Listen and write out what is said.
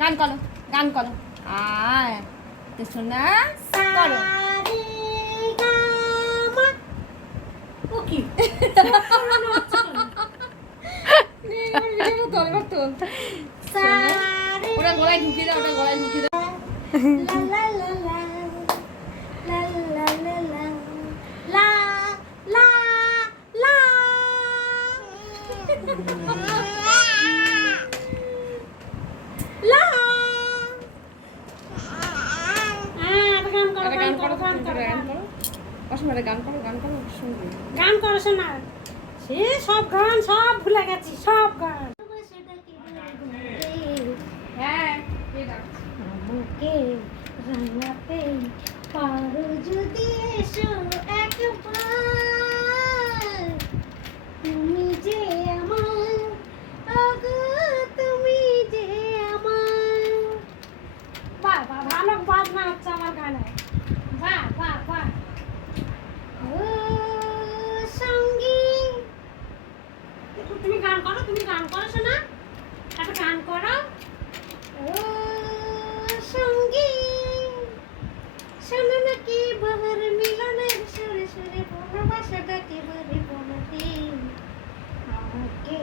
গান করো, গান করো। আয় তো শোনা করো। ও কি ওটা গলায় ঢুকিয়ে দাও, ওটা গলায় ঢুকিয়ে দাও। একটা গান করো, গান করো। অসময় গান করো, গান করো, শুনবি। গান করো শোনা। সে সব গান সব ভুলে গেছি, সব গান। হ্যাঁ, কে ডাকছে? আমাকে রাঙাতে পারো যদি এসো একবার, তুমি যে আমার, আগো তুমি যে আমার। বাহ বাহ, ভালো বাজনা হচ্ছে আমার গানে। বাহ বাহ বাহ। ও সঙ্গী, তুমি গান করো, তুমি গান করো শোনা, একটা গান করো। ও সঙ্গী, শোনো নাকি বাহার মিলনের সুরে সুরে ভালোবাসাটা কেবারে বলতে, আমাকে